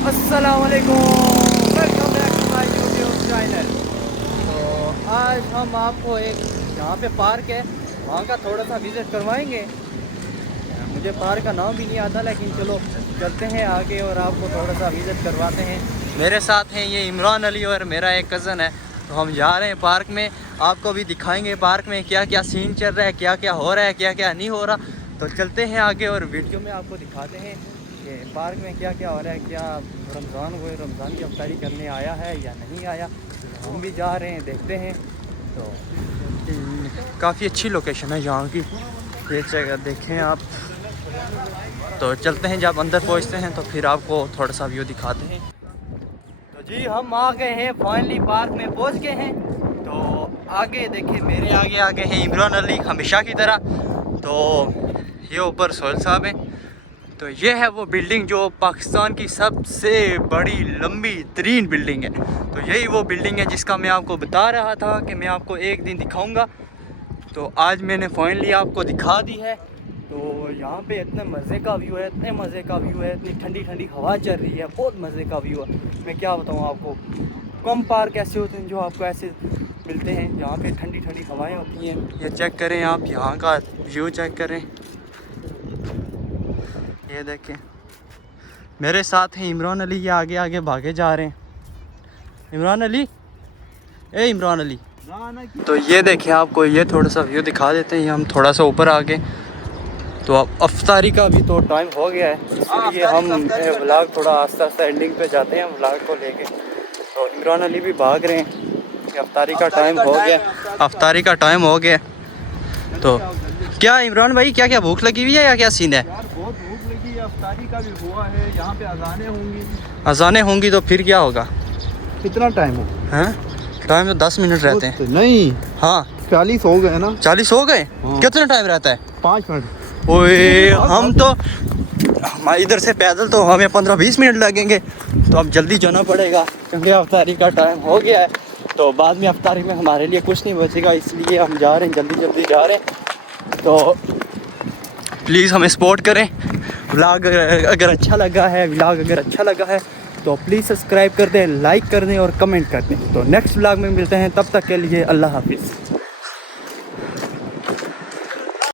अस्सलाम वालेकुम, welcome back to my YouTube channel. तो आज हम आपको एक यहाँ पे पार्क है वहाँ का थोड़ा सा विज़िट करवाएंगे। मुझे पार्क का नाम भी नहीं आता, लेकिन चलो चलते हैं आगे और आपको थोड़ा सा विज़िट करवाते हैं। मेरे साथ हैं ये इमरान अली और मेरा एक कज़न है। तो हम जा रहे हैं पार्क में, आपको भी दिखाएंगे पार्क में क्या क्या सीन चल रहा है, क्या क्या हो रहा है, क्या क्या नहीं हो रहा। तो चलते हैं आगे और वीडियो में आपको दिखाते हैं कि पार्क में क्या क्या हो रहा है, क्या रमज़ान की अफ्तारी करने आया है या नहीं आया। हम भी जा रहे हैं, देखते हैं। तो काफ़ी अच्छी लोकेशन है यहाँ की, ये जगह देखें आप। तो चलते हैं, जब अंदर पहुँचते हैं तो फिर आपको थोड़ा सा व्यू दिखाते हैं। तो जी हम आ गए हैं, फाइनली पार्क में पहुँच गए हैं। तो आगे देखिए, मेरे आगे हैं इमरान अली हमेशा की तरह। तो ये ऊपर सोहेल साहब हैं। तो ये है वो बिल्डिंग जो पाकिस्तान की सबसे बड़ी लंबी तरीन बिल्डिंग है। तो यही वो बिल्डिंग है जिसका मैं आपको बता रहा था कि मैं आपको एक दिन दिखाऊंगा। तो आज मैंने फाइनली आपको दिखा दी है। तो यहाँ पे इतने मज़े का व्यू है, इतने मज़े का व्यू है, इतनी ठंडी ठंडी हवा चल रही है, बहुत मज़े का व्यू है। मैं क्या बताऊँ आपको, कम पार्क ऐसे होते हैं जो आपको ऐसे मिलते हैं, यहाँ पे ठंडी ठंडी हवाएँ होती हैं। ये चेक करें आप, यहाँ का व्यू चेक करें, ये देखें। मेरे साथ हैं इमरान अली, ये आगे आगे भागे जा रहे हैं। इमरान अली, ए इमरान अली। तो ये देखें, आपको ये थोड़ा सा व्यू दिखा देते हैं। हम थोड़ा सा ऊपर आ गए। तो अब अफ्तारी का भी तो टाइम हो गया है, इसलिए हम व्लॉग थोड़ा आस्ते आस्ते एंडिंग पे जाते हैं व्लॉग को लेके। तो इमरान अली भी भाग रहे हैं कि अफ्तारी का टाइम हो गया, अफ्तारी का टाइम हो गया। तो क्या इमरान भाई, क्या क्या भूख लगी हुई है या क्या सीन है? यार बहुत भूख लगी है, अफ्तारी का भी हुआ है, यहाँ पे अजानें होंगी। अजानें होंगी तो फिर क्या होगा? कितना टाइम हो? हैं? टाइम तो 10 मिनट रहते हैं। नहीं, हाँ 40 हो गए ना। 40 हो गए? हाँ। कितना टाइम रहता है? 5 मिनट। ओए हम तो हमारे इधर से पैदल तो हमें 15-20 मिनट लगेंगे। तो अब जल्दी जाना पड़ेगा क्योंकि अफ्तारी का टाइम हो गया है। तो बाद में अफ्तारी में हमारे लिए कुछ नहीं बचेगा, इसलिए हम जा रहे हैं, जल्दी जल्दी जा रहे हैं। तो प्लीज़ हमें सपोर्ट करें। व्लॉग अगर अच्छा लगा है, तो प्लीज़ सब्सक्राइब कर दें, लाइक कर दें और कमेंट कर दें। तो नेक्स्ट व्लॉग में मिलते हैं, तब तक के लिए अल्लाह हाफिज़।